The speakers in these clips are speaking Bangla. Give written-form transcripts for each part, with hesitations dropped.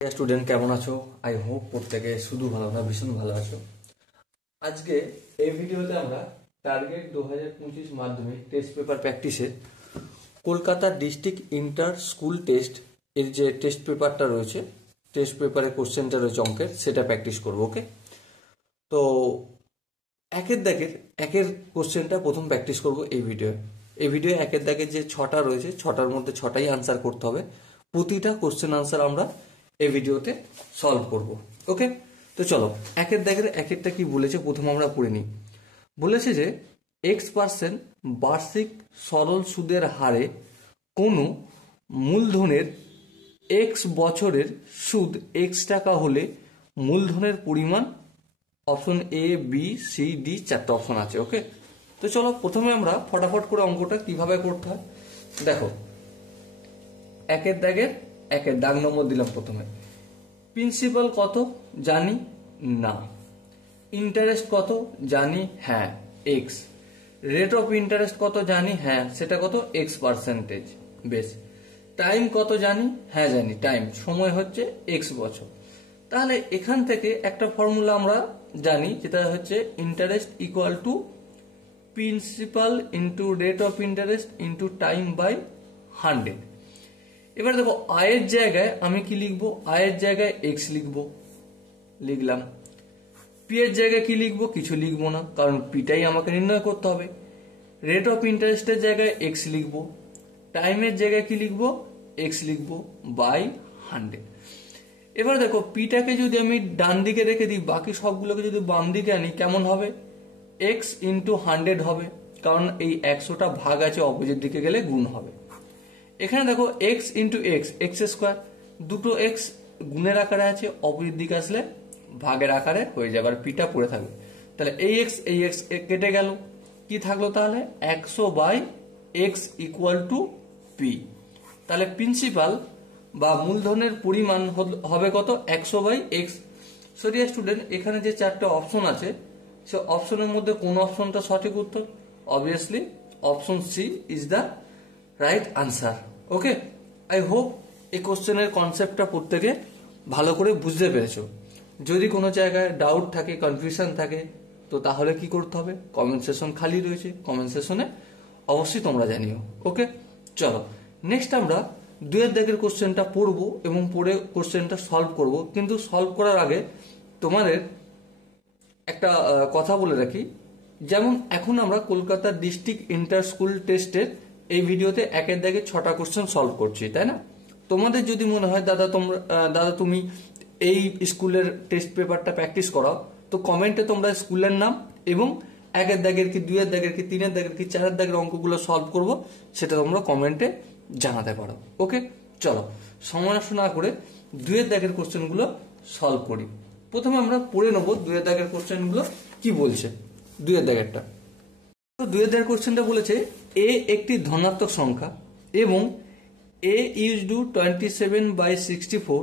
স্টুডেন্ট কেমন আছো? আই হোপ প্রত্যেকে শুধু ভালো না ভীষণ ভালো আছো। আজকে এই ভিডিওতে আমরা টার্গেট 2025 মাধ্যমিক টেস্ট পেপার প্র্যাকটিসে Kolkata district inter school test এর যে টেস্ট পেপারটা রয়েছে, টেস্ট পেপারের কোশ্চেনটা রয়েছে অঙ্কের, সেটা প্র্যাকটিস করবো। ওকে, তো একের কোশ্চেনটা প্রথম প্র্যাকটিস করবো এই ভিডিও একের দাগের যে ছটা রয়েছে, ছটার মধ্যে ছটাই আনসার করতে হবে। প্রতিটা কোশ্চেন আনসার আমরা এই ভিডিওতে সলভ করব। ওকে, তো চলো একের দাগের একেরটা কি বলেছে প্রথম আমরা পড়ে নিই। বলেছে যে X% বার্ষিক সরল সুদের হারে কোনো মূলধনের X বছরের সুদ X টাকা হলে মূলধনের পরিমাণ option A B C D চারটা অপশন আছে। ওকে, তো চলো প্রথমে আমরা ফটাফট করে অঙ্কটা কিভাবে করতে হয় দেখো। একের দাগের একের দাগ নম্বর দিলাম প্রথমে। প্রিন্সিপাল কত জানি না, ইন্টারেস্ট কত জানি হ্যাঁ এক্স, রেট অফ ইন্টারেস্ট কত জানি হ্যাঁ সেটা কত X%। বেশ, টাইম কত জানি হ্যাঁ জানি, টাইম সময় হচ্ছে X বছর। তাহলে এখান থেকে একটা ফর্মুলা আমরা জানি যেটা হচ্ছে interest equal to principal into rate of interest into time by 100। এবার দেখো আয়ের জায়গায় আমি কি লিখবো, আয়ের জায়গায় এক্স লিখবো, লিখলাম। পি এর জায়গায় কি লিখবো, কিছু লিখবো না, কারণ পিটাই আমাকে নির্ণয় করতে হবে। রেট অফ ইন্টারেস্টের জায়গায় এক্স লিখবো, টাইমের জায়গায় কি লিখবো এক্স লিখবো বাই 100। এবার দেখো পিটাকে যদি আমি ডান দিকে রেখে দিই, বাকি সবগুলোকে যদি বাম দিকে আনি কেমন হবে, এক্স ইন্টু 100 হবে, কারণ এই 100টা ভাগ আছে, অপোজিট দিকে গেলে গুণ হবে। এখানে দেখো x into x, x square, দুটো এক্স গুণের আকারে আছে, অপোজিট দিকে আসলে ভাগের আকারে হয়ে যাবে, আর পিটা পড়ে থাকবে। তাহলে এই এক্স কেটে গেল, কি থাকলো তাহলে 100/x ইকুয়াল টু পি। তাহলে প্রিন্সিপাল বা মূলধনের পরিমাণ হবে কত 100/x। সরি স্টুডেন্ট, এখানে যে চারটা অপশন আছে সে অপশনের মধ্যে কোন অপশনটা সঠিক উত্তর? Obviously option C is the right answer. Okay, I hope এই কোশ্চেনের কনসেপ্টটা প্রত্যেকে ভালো করে বুঝতে পেরেছো। যদি কোনো জায়গায় ডাউট থাকে, কনফিউশন থাকে, তো তাহলে কি করতে হবে, কমেন্ট সেশন খালি রয়েছে, কমেন্ট সেশনে অবশ্যই তোমরা জানিও। ওকে, চলো নেক্সট আমরা দুয়ের দাগের কোশ্চেনটা পড়বো এবং পড়ে কোশ্চেনটা সলভ করব। কিন্তু সলভ করার আগে তোমাদের একটা কথা বলে রাখি, যেমন এখন আমরা কলকাতা ডিস্ট্রিক্ট ইন্টার স্কুল টেস্টের এই ভিডিওতে একের দাগে 6টা কোশ্চেন সলভ করছি, তাই না? তোমাদের যদি মনে হয় দাদা তুমি এই স্কুলের টেস্ট পেপারটা প্র্যাকটিস করাও, তো কমেন্টে তোমরা স্কুলের নাম এবং একের দাগের কি, দুইয়ের দাগের কি, তিনের দাগের কি, চারের দাগের অঙ্কগুলো সলভ করব, সেটা তোমরা কমেন্টে জানাতে পারো। ওকে, চলো সময় নষ্ট না করে দুইয়ের দাগের কোশ্চেনগুলো সলভ করি। প্রথমে আমরা পড়ে নেবো দুইয়ের দাগের কোশ্চেনগুলো কি বলছে। দুইয়ের দাগেরটা, দুইয়ের দাগের কোশ্চেনটা বলেছে এ একটি ধনাত্মক সংখ্যা এবং a is to 27/64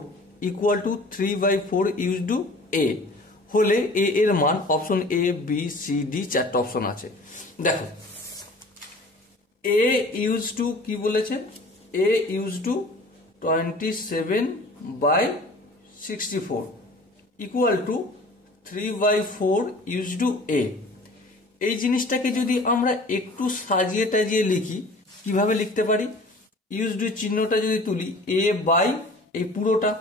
equal to 3/4 is to a হলে a এর মান option A B C D চারটা অপশন আছে। দেখো a ইউজ টু কি বলেছে, a is to 27/64 equal to 3/4 is to a। এই জিনিসটাকে যদি আমরা একটু সাজিয়ে টাজিয়ে লিখি, কিভাবে লিখতে পারি, ইউজ টু চিহ্নটা যদি তুলি a বাই এই পুরোটা,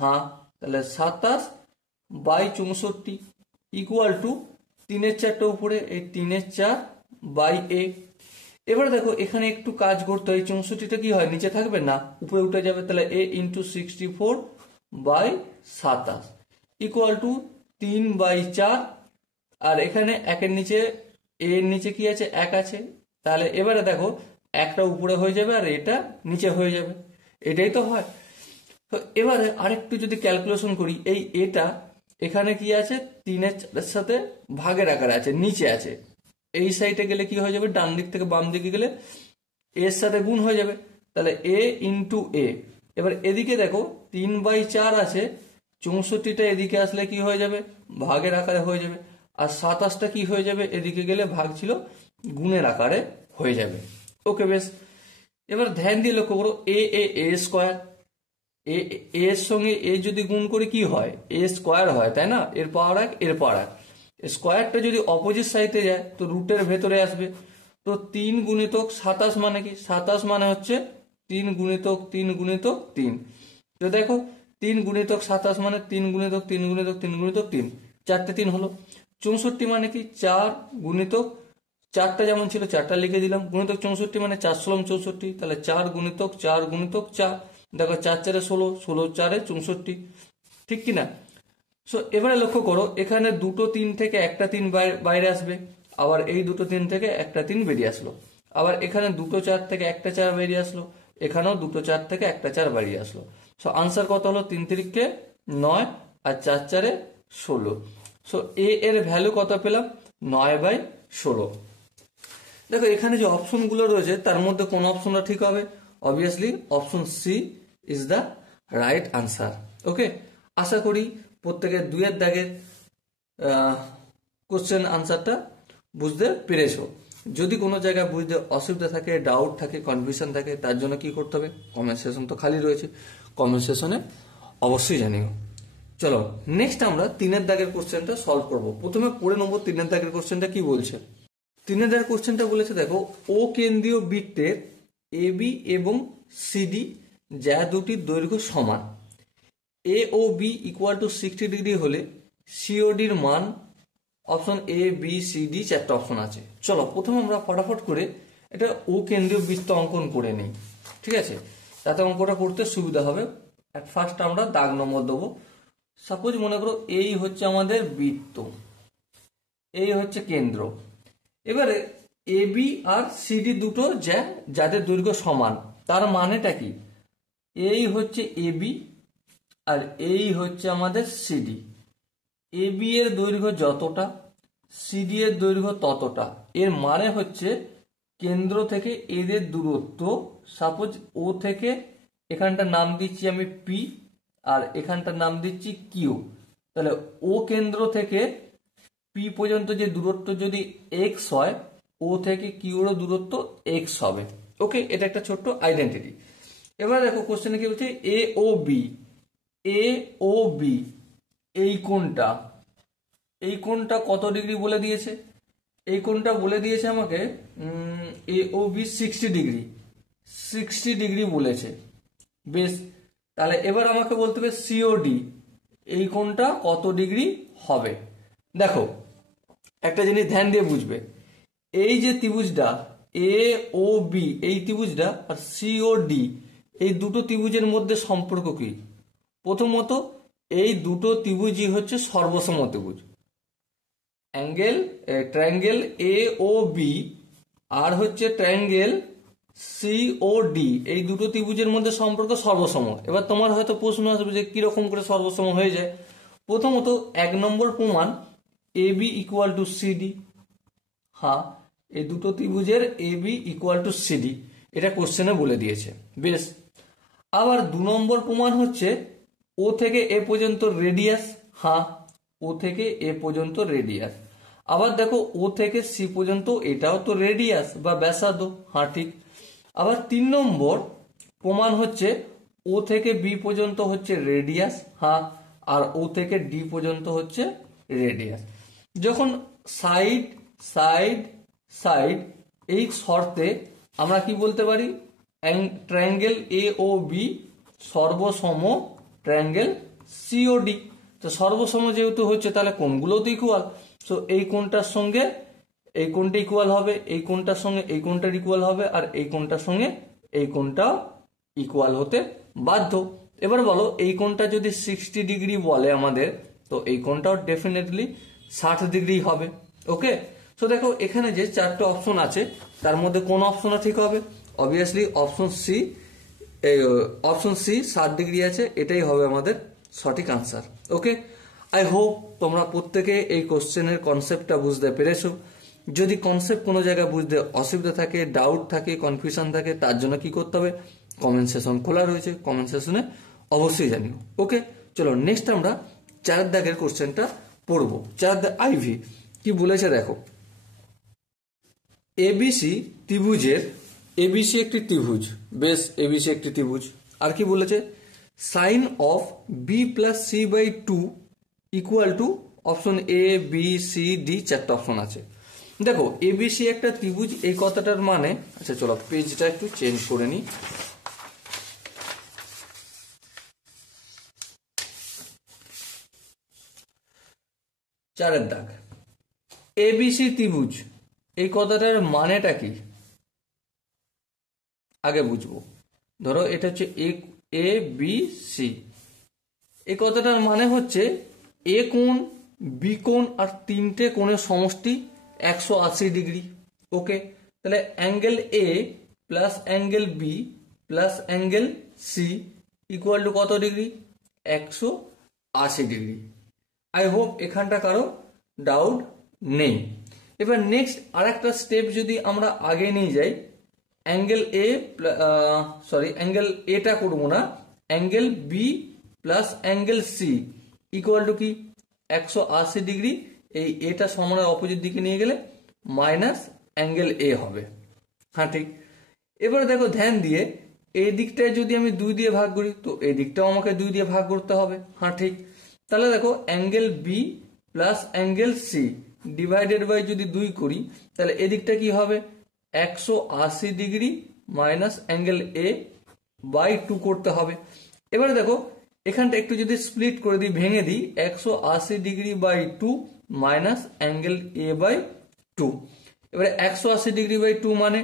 হ্যাঁ তাহলে 27/64 ইকুয়াল টু 3/4 উপরে এই 3/4 বাই a। এবার দেখো এখানে একটু কাজ করতে হয়, 64টা কি হয় নিচে থাকবে না, উপরে উঠে যাবে, তাহলে a ইন্টু 64/27 ইকুয়াল টু 3/4। আর এখানে একের নিচে এর নিচে কি আছে, 1 আছে, তাহলে এবারে দেখো একটা উপরে হয়ে যাবে আর এটা নিচে হয়ে যাবে, এটাই তো হয়। তো এবারে আরেকটু যদি ক্যালকুলেশন করি, এই এটা এখানে কি আছে 3/4 সাথে ভাগের আকারে আছে, নিচে আছে, এই সাইডে গেলে কি হয়ে যাবে, ডান দিক থেকে বাম দিকে গেলে এর সাথে গুণ হয়ে যাবে, তাহলে a ইন্টু a। এবার এদিকে দেখো 3/4 আছে, 64টা এদিকে আসলে কি হয়ে যাবে, ভাগের আকারে হয়ে যাবে, আর 27টা কি হয়ে যাবে, এদিকে গেলে ভাগ ছিল গুণের আকারে হয়ে যাবে। ওকে বেশ, এবার ধ্যান দিয়ে লক্ষ্য করো এ স্কোয়ার এ এর সঙ্গে এ যদি গুণ করে কি হয়, এ স্কোয়ার হয়, তাই না? এর পাওয়ার 1 এর পাওয়ার 1। স্কোয়ারটা যদি অপোজিট সাইডে যায় তো রুটের ভেতরে আসবে। তো 3 গুণিতক 27 মানে কি? 27 মানে হচ্ছে 3 গুণিতক 3 গুণিতক 3। তো দেখো 3 গুণিতক 27 মানে 3 গুণিতক 3 গুণিতক 3 গুণিতক 3, 4টে 3 হলো। 64 মানে কি? 4 গুণিতক 4টা যেমন ছিল 4টা লিখে দিলাম, গুণিতক 64 মানে 4 ষোলম 64, তাহলে 4 গুণিতক 4 গুণিতক 4, দেখো 4 4 16, 16 4 64, ঠিক কিনা? সো এবারে লক্ষ্য করো এখানে দুটো 3 থেকে একটা 3 বাইরে আসবে, আবার এই দুটো 3 থেকে একটা 3 বেরিয়ে আসলো, আবার এখানে দুটো 4 থেকে একটা 4 বেরিয়ে আসলো, এখানেও দুটো 4 থেকে একটা 4 বেরিয়ে আসলো। সো আনসার কত হলো? 3 3 9 আর 4 4 16। সো এ এর ভ্যালু কত পেলাম? 9/16। দেখো এখানে যে অপশনগুলো রয়েছে তার মধ্যে কোন অপশনটা ঠিক হবে? Obviously option C is the right answer. Okay, আশা করি প্রত্যেকের 2 দাগের কোশ্চেন আনসারটা বুঝতে পেরেছো। যদি কোনো জায়গায় বুঝতে অসুবিধা থাকে, ডাউট থাকে, কনফিউশন থাকে, তার জন্য কি করতে হবে? কমেন্ট সেকশন তো খালি রয়েছে, কমেন্ট সেকশনে অবশ্যই জানিও। চলো নেক্সট আমরা 3 দাগের কোশ্চেনটা সলভ করব। প্রথমে পড়ে নেবো 3 দাগের কোশ্চেনটা কি বলছে। 3 দাগের কোশ্চেনটা বলেছে, দেখো ও কেন্দ্রীয় বৃত্তের এবি এবং সিডি যা দুটির দৈর্ঘ্য সমান, A O B equal to 60 degree হলে সিওডির মান। Option A B C D 4টা অপশন আছে। চলো প্রথমে আমরা ফটাফট করে এটা ও কেন্দ্রীয় বৃত্ত অঙ্কন করে নিই, ঠিক আছে? যাতে অঙ্কটা করতে সুবিধা হবে। অ্যাট ফার্স্ট আমরা দাগ নম্বর দেবো। সাপোজ মনে করো এই হচ্ছে আমাদের বৃত্ত, এই হচ্ছে কেন্দ্র। এবারে এবি আর সিডি দুটো যাদের দৈর্ঘ্য সমান, তার মানেটা কি? এই হচ্ছে এবি আর এই হচ্ছে আমাদের সিডি। এবি এর দৈর্ঘ্য যতটা, সিডি এর দৈর্ঘ্য ততটা। এর মানে হচ্ছে কেন্দ্র থেকে এদের দূরত্ব, সাপোজ ও থেকে এখানটার নাম দিচ্ছি আমি পি আর এখানটার নাম দিচ্ছি কিউ। তাহলে ও কেন্দ্র থেকে পি পর্যন্ত যে দূরত্ব যদি এক্স হয়, ও থেকে কিউরও দূরত্ব এক্স হবে। ওকে, এটা একটা ছোট্ট আইডেন্টিটি। এবার দেখো কোশ্চেনে কি বলছে, এ ও বি। এ ও বি এই কোণটা, এই কোণটা কত ডিগ্রি বলে দিয়েছে? এই কোণটা বলে দিয়েছে আমাকে এ ও বি 60 ডিগ্রি, 60 ডিগ্রি বলেছে। বেশ, তাহলে এবার আমাকে বলতে হবে সিওডি এই কোণটা কত ডিগ্রি হবে। দেখো একটা জিনিস ধ্যান দিয়ে বুঝবে, এই যে ত্রিভুজটা এ ও বি, এই ত্রিভুজটা আর সিওডি, এই দুটো ত্রিভুজের মধ্যে সম্পর্ক কি? প্রথমত এই দুটো ত্রিভুজই হচ্ছে সর্বসম ত্রিভুজ। ট্রায়াঙ্গেল এ ও বি আর হচ্ছে ট্রায়াঙ্গেল সি ও ডি, এই দুটো ত্রিভুজের মধ্যে সম্পর্ক সর্বসম। এবার তোমার হয়তো প্রশ্ন আসবে যে কিরকম করে সর্বসম হয়ে যায়। প্রথমত 1 নম্বর প্রমাণ, A B equal two CD. হ্যাঁ, এই দুটো ত্রিভুজের A B equal two CD, এটা কোশ্চেনে বলে দিয়েছে। বেশ, আবার 2 নম্বর প্রমাণ হচ্ছে ও থেকে এ পর্যন্ত রেডিয়াস। হ্যাঁ, ও থেকে এ পর্যন্ত রেডিয়াস। আবার দেখো ও থেকে সি পর্যন্ত, এটাও তো রেডিয়াস বা ব্যাসার্ধ। হ্যাঁ ঠিক। আবার 3 নম্বর প্রমাণ হচ্ছে ও থেকে বি পর্যন্ত হচ্ছে রেডিয়াস। হ্যাঁ, আর ও থেকে ডি পর্যন্ত হচ্ছে রেডিয়াস। যখন সাইড সাইড সাইড এই শর্তে আমরা কি বলতে পারি? ট্রায়াঙ্গেল এ ও বি সর্বসম ট্রায়াঙ্গেল সিওডি। তো সর্বসম যেহেতু হচ্ছে তাহলে কোণগুলো তো ইকুয়াল। সো এই কোণটার সঙ্গে এই কোণটা ইকুয়াল হবে, এই কোণটার সঙ্গে এই কোণটার ইকুয়াল হবে, আর এই কোণটার সঙ্গে এই কোণটা ইকুয়াল হতে বাধ্য। এবার বলো এই কোণটা যদি 60 ডিগ্রি বলে আমাদের, তো এই কোণটাও ডেফিনেটলি 60 ডিগ্রি হবে। ওকে, তো দেখো এখানে যে 4টে অপশন আছে তার মধ্যে কোন অপশনটা ঠিক হবে? Obviously option C. Option C 60 degree আছে, এটাই হবে আমাদের সঠিক আনসার। ওকে, আই হোপ তোমরা প্রত্যেকে এই কোশ্চেনের কনসেপ্টটা বুঝতে পেরেছো। যদি কনসেপ্ট কোনো জায়গায় বুঝতে অসুবিধা থাকে, ডাউট থাকে, কনফিউশন থাকে, তার জন্য কি করতে হবে? কমেন্ট সেশন খোলা রয়েছে, কমেন্ট সেশনে অবশ্যই জানিও। ওকে, চলো নেক্সট আমরা 4 দাগের কোশ্চেনটা পড়বো। 4 দাগ আইভি কি বলেছে দেখো, এবিসি ত্রিভুজের, এবিসি একটি ত্রিভুজ। বেশ, এবিসি একটি ত্রিভুজ। আর কি বলেছে? Sine of B plus C by two equal to option A B C D, চারটা অপশন আছে। দেখো এবিসি একটা ত্রিভুজ, এই কথাটার মানে, আচ্ছা চলো পেজটা একটু চেঞ্জ করে নিই। চারের দাগ, এবিসি ত্রিভুজ, এই কথাটার মানেটা কি আগে বুঝবো। ধরো এটা হচ্ছে এ বি সি, এই কথাটার মানে হচ্ছে এ কোণ, বি কোণ আর তিনটে কোণের সমষ্টি 180 ডিগ্রি। ওকে, তাহলে angle A plus angle B plus angle C equal to কত ডিগ্রি? 180 ডিগ্রি। আই হোপ এখানটা কারো ডাউট নেই। এবার নেক্সট আর একটা স্টেপ যদি আমরা আগে নিয়ে যাই, অ্যাঙ্গেল এ অ্যাঙ্গেল এটা করবো না, angle B plus angle C equal to কি? 180 ডিগ্রি। এই এটা সমানের অপোজিট দিকে নিয়ে গেলে মাইনাস অ্যাঙ্গেল এ হবে। হ্যাঁ ঠিক। এবারে দেখো ধ্যান দিয়ে, এই দিকটায় যদি আমি 2 দিয়ে ভাগ করি তো এই দিকটাও আমাকে 2 দিয়ে ভাগ করতে হবে। হ্যাঁ ঠিক। তাহলে দেখো angle B plus angle C divided by যদি 2 করি তাহলে এদিকটা কি হবে? 180 degree minus angle A by 2 করতে হবে। এবারে দেখো এখানটা একটু যদি স্প্লিট করে দিই, ভেঙে দিই, 180 degree by 2 minus angle A by 2। এবারে 180 ডিগ্রি বাই 2 মানে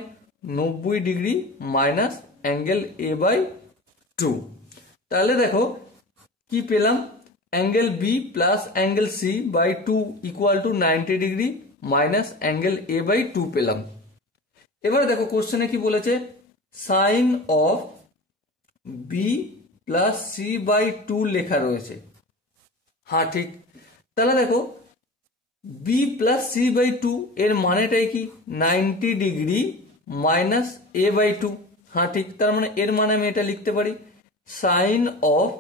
90 degree minus angle A by 2। তাহলে দেখো কি পেলাম? Angle B plus angle C by 2 equal to 90 degree minus angle A by 2 পেলাম। এবারে দেখো কোশ্চেনে কি বলেছে? Sine of B plus C by 2 লেখা রয়েছে। হ্যাঁ ঠিক। তাহলে দেখো বি প্লাস সি বাই 2 এর মানেটাই কি? 90 ডিগ্রি মাইনাস এ বাই 2। হ্যাঁ ঠিক। তার মানে এর মানে আমি এটা লিখতে পারি sine of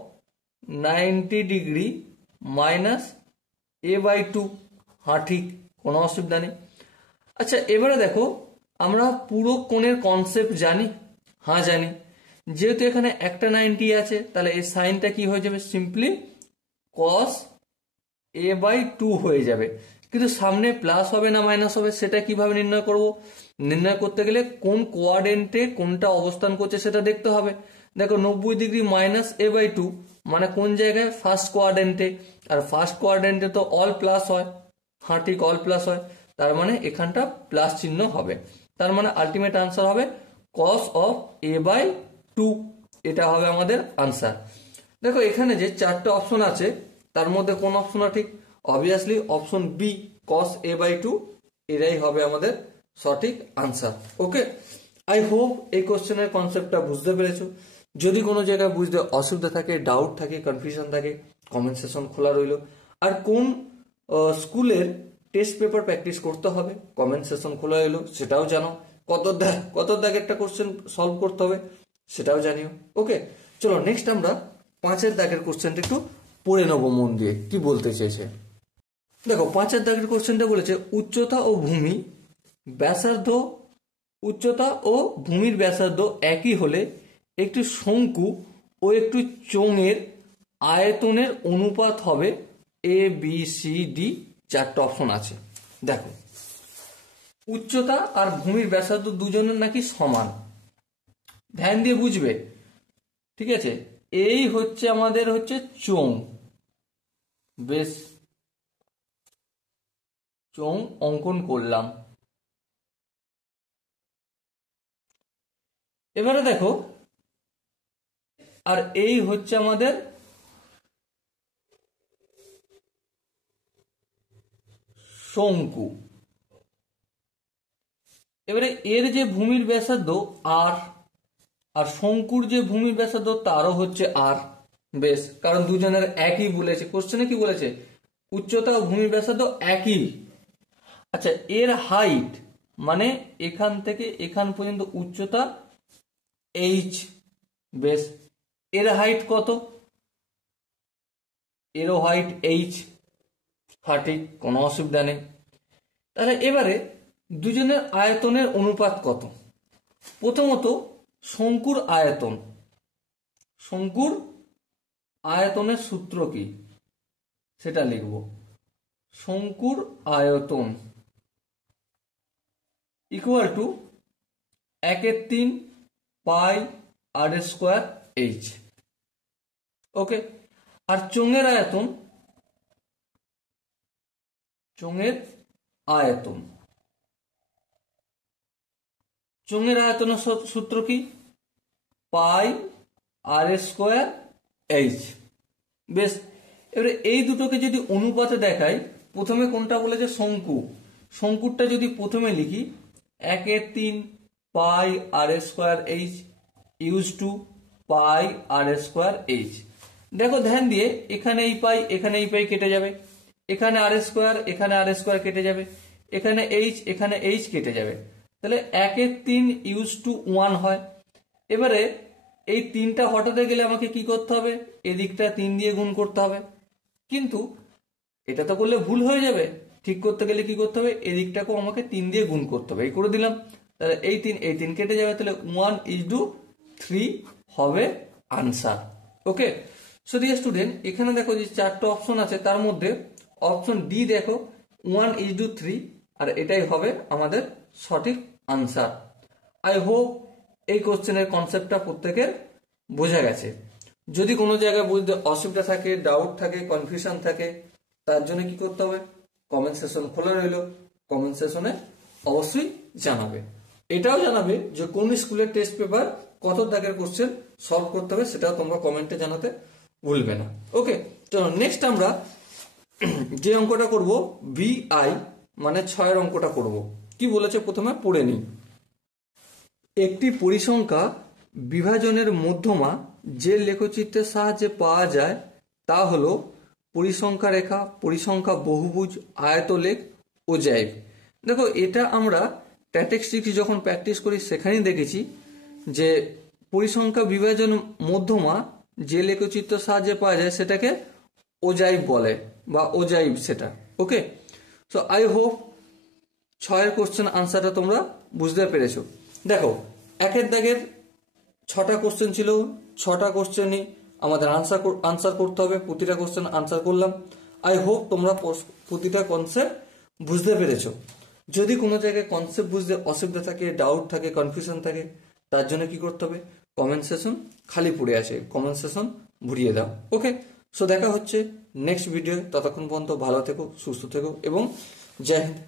90 degree minus A by 2। হ্যাঁ ঠিক, কোনো অসুবিধা নেই। আচ্ছা এবারে দেখো আমরা পুরো কোণের কনসেপ্ট জানি? হ্যাঁ জানি। যেহেতু এখানে একটা 90 আছে তাহলে এই সাইনটা কি হয়ে যাবে? সিম্পলি কস এ বাই 2 হয়ে যাবে। কিন্তু সামনে প্লাস হবে না মাইনাস হবে সেটা কিভাবে নির্ণয় করব? নির্ণয় করতে গেলে কোন কোয়াড্রেন্টে কোনটা অবস্থান করছে সেটা দেখতে হবে। দেখো 90 ডিগ্রি মাইনাস এ বাই 2 মানে কোন জায়গায়? ফার্স্ট কোয়াড্রেন্টে। আর ফার্স্ট কোয়াড্রেন্টে তো অল প্লাস হয়। হ্যাঁ ঠিক, অল প্লাস হয়। তার মানে এখানটা প্লাস চিহ্ন হবে। তার মানে আলটিমেট আনসার হবে কস অফ এ বাই 2। এটা হবে আমাদের আনসার। দেখো এখানে যে চারটে অপশন আছে তার মধ্যে কোন অপশনটা ঠিক? Obviously option B cos A by 2, এটাই হবে আমাদের সঠিক আনসার। ওকে, আই হোপ এই কোশ্চেনের কনসেপ্টটা বুঝতে পেরেছো। যদি কোনো জায়গায় বুঝতে অসুবিধা থাকে, ডাউট থাকে, কনফিউশন থাকে, কমেন্ট সেকশন খোলা রইল। আর কোন স্কুলের টেস্ট পেপার প্র্যাকটিস করতে হবে কমেন্ট সেকশন খোলা রইল, সেটাও জানো। কত দাগ একটা কোশ্চেন সলভ করতে হবে সেটাও জানিও। ওকে, চলো নেক্সট আমরা 5 দাগের কোশ্চেনটা একটু পড়ে নেবো মন দিয়ে কি বলতে চেয়েছে। দেখো 5 দাগের কোশ্চেনটা বলেছে উচ্চতা ও ভূমি ব্যাসার্ধ, উচ্চতা ও ভূমির ব্যাসার্ধ একই হলে একটি শঙ্কু ও একটি চোঙের আয়তনের অনুপাত হবে এ বি সি ডি। চারটা অপশন আছে। দেখো উচ্চতা আর ভূমির ব্যাসার্ধ দুজনের নাকি সমান। ধ্যান দিয়ে বুঝবে, ঠিক আছে? এই হচ্ছে আমাদের হচ্ছে চোঙ, বেশ চোঙ অঙ্কন করলাম। এবারে দেখো আর এই হচ্ছে আমাদের শঙ্কু। এবারে এর যে ভূমির ব্যাসার্ধ আর, আর শঙ্কুর যে ভূমির ব্যাসার্ধ তারও হচ্ছে আর। বেশ, কারণ দুজনের একই বলেছে। কোশ্চেনে কি বলেছে? উচ্চতা ও ভূমির ব্যাসার্ধ একই। আচ্ছা এর হাইট মানে এখান থেকে এখান পর্যন্ত উচ্চতা এইচ। বেশ, এর হাইট কত? এরও হাইট এইচ। হ্যাঁ ঠিক, কোনো অসুবিধা নেই। তাহলে এবারে দুজনের আয়তনের অনুপাত কত? প্রথমত শঙ্কুর আয়তন, শঙ্কুর আয়তনের সূত্র কি সেটা লিখব। শঙ্কুর আয়তন equal to 1/3 pi r square h. Okay, আর চোঙের আয়তন, চোঙের আয়তন, চোঙের আয়তনের সূত্র কি? Pi r square h. বেশ, এবারে এই দুটোকে যদি অনুপাতে দেখাই, প্রথমে কোনটা বলেছে? শঙ্কু। শঙ্কুরটা যদি প্রথমে লিখি 1/3 pi r square h use to pi r square h. দেখো ধ্যান দিয়ে, এখানে এই পাই, এখানে এই পাই কেটে যাবে, এখানে আর স্কোয়ার, এখানে আর স্কোয়ার কেটে যাবে, এখানে এইচ, এখানে এইচ কেটে যাবে। তাহলে 1/3 ইউজ টু 1 হয়। এবারে এই 3টা হটাতে গেলে আমাকে কি করতে হবে? এদিকটা 3 দিয়ে গুণ করতে হবে। কিন্তু এটা তো করলে ভুল হয়ে যাবে, ঠিক করতে গেলে কি করতে হবে? এদিকটাকেও আমাকে 3 দিয়ে গুণ করতে হবে। এই করে দিলাম, তাহলে এই 3 কেটে যাবে, তাহলে 1:3 হবে আনসার। ওকে, সো ডিয়ার স্টুডেন্ট, এখানে দেখো যে 4টা অপশন আছে, তার মধ্যে অপশন ডি দেখো 1:3, আর এটাই হবে আমাদের সঠিক আনসার। আই হোপ এই কোশ্চেনের কনসেপ্টটা প্রত্যেকের বোঝা গেছে। যদি কোনো জায়গায় বুঝতে অসুবিধা থাকে, ডাউট থাকে, কনফিউশন থাকে, তার জন্য কি করতে হবে? কমেন্ট সেশন খোলা রইল, কমেন্ট সেশনে অবশ্যই জানাবে। এটাও জানাবে যে কোন স্কুলের টেস্ট পেপার কত দাগের কোশ্চেন সলভ করতে হবে, সেটাও তোমরা কমেন্টে জানাতে ভুলবে না। ওকে, চলো নেক্সট আমরা যে অঙ্কটা করব VI মানে 6 অঙ্কটা করব। কি বলেছে প্রথমে পড়ে নিই। একটি পরিসংখ্যা বিভাজনের মধ্যমা যে লেখচিত্রের সাহায্যে পাওয়া যায় তা হলো পরিসংখ্যা রেখা, পরিসংখ্যা বহুভুজ, আয়তলেখ, ওজাইভ। দেখো এটা আমরা স্ট্যাটিস্টিক্স যখন প্র্যাকটিস করি সেখানেই দেখেছি যে পরিসংখ্যা বিভাজন মধ্যমা যে লেখচিত্রের সাহায্যে পাওয়া যায় সেটাকে ওজাইভ বলে বা ওজাইভ সেটা। ওকে, সো আই হোপ 6 কোশ্চেন আনসারটা তোমরা বুঝতে পেরেছো। দেখো একের দাগের 6টা কোশ্চেন ছিল, 6টা কোশ্চেনই আমাদের আনসার করতে হবে। প্রতিটা কোশ্চেন আনসার করলাম। আই হোপ তোমরা প্রতিটা কনসেপ্ট বুঝতে পেরেছো। যদি কোনো জায়গায় কনসেপ্ট বুঝতে অসুবিধা থাকে, ডাউট থাকে, কনফিউশন থাকে, তার জন্য কি করতে হবে? কমেন্ট সেশন খালি পড়ে আছে, কমেন্ট সেশন ভরিয়ে দাও। ওকে, সো দেখা হচ্ছে নেক্সট ভিডিও। ততক্ষণ পর্যন্ত ভালো থেকো, সুস্থ থেকো এবং জয় হিন্দ।